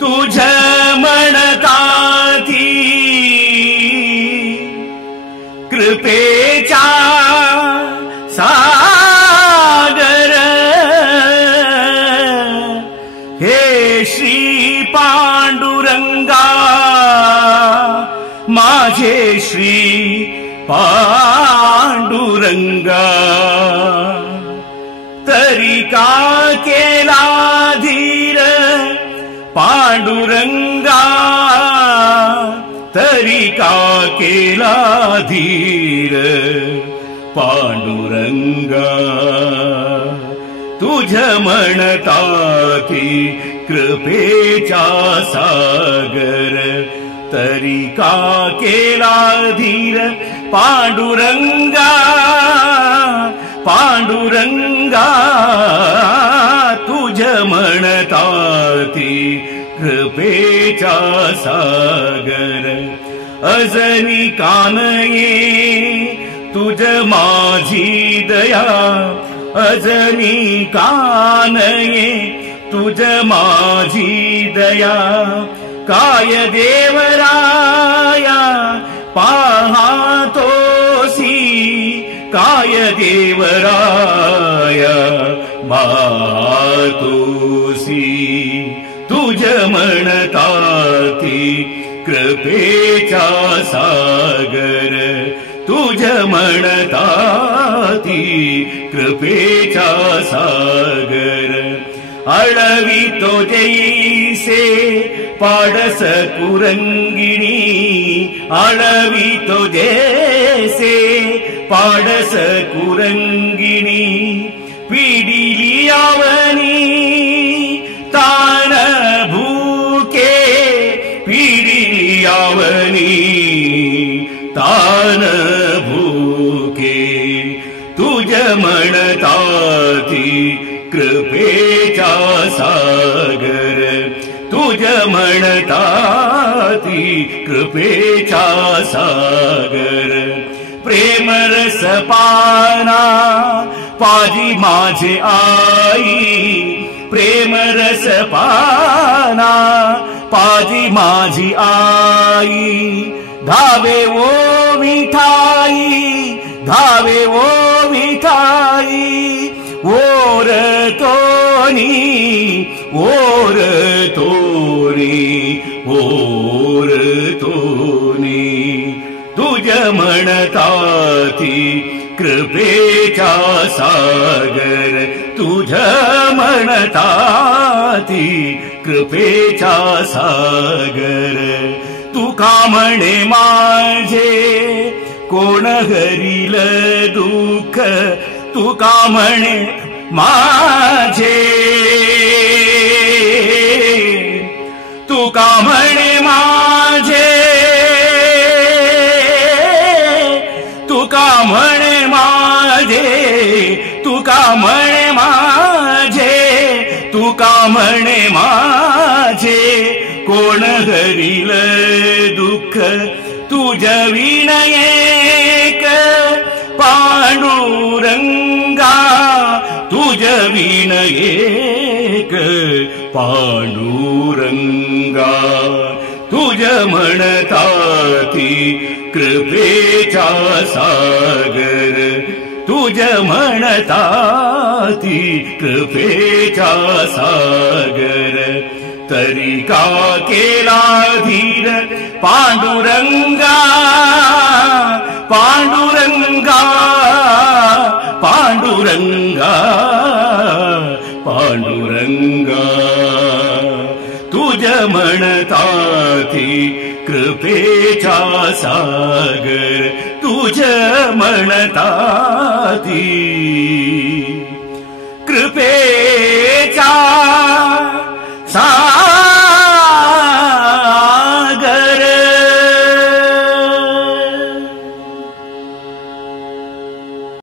तुझ म्हणताती कृपेचा सागर हे श्री पांडुरंगा माझे श्री पांडुरंगा तरी का केला धीर पांडुरंगा तरी का केला धीर पांडुरंगा तुझ म्हणताती कृपेचा सागर तरी का केला धीर पांडुरंगा पांडुरंगा तुझ म्हणताती कृपेचा सागर अजनी कानये तुझ माझी दया अजनी कानये तुझ माझी दया काय देवराया पाहतोसी काय देवराया पाहतोसी तुझ म्हणताती कृपेचा सागर तुझ म्हणताती कृपेचा सागर अळवितो जैसे पाडस कुरंगिणी अळवितो जैसे पाडस कुरंगिणी पिडिली आवनी तान भूके पिडिली आवनी तान भूके तुझ म्हणताती कृपेचा सागर तुझ म्हणताती कृपेचा सागर प्रेमरस पाना पाजी माझे आई प्रेमरस पाना पाजी माझी आई धावे ओ मिठाई धावे ओ मिठाई ओर तोनी ओर तोनी ओर तोनी तुझ म्हणताती कृपेचा सागर तुझ म्हणताती कृपेचा सागर तू का म्हणे माझे कोण हरिल दुःख तू का म्हणे माझे तू का म्हणे माझे तू का म्हणे माझे तू का म्हणे माझे तू का म्हणे माझे कोण हरिल दुःख तुझ विण एक पांडुरंगा तुझ विण एक पांडुरंगा तुझ म्हणताती कृपेचा सागर तुझ म्हणताती कृपेचा सागर तरी का केला धीर पांडुरंगा पांडुरंगा पांडुरंगा पांडुरंगा तुझ म्हणताती कृपेचा सागर तुझ म्हणताती कृपेचा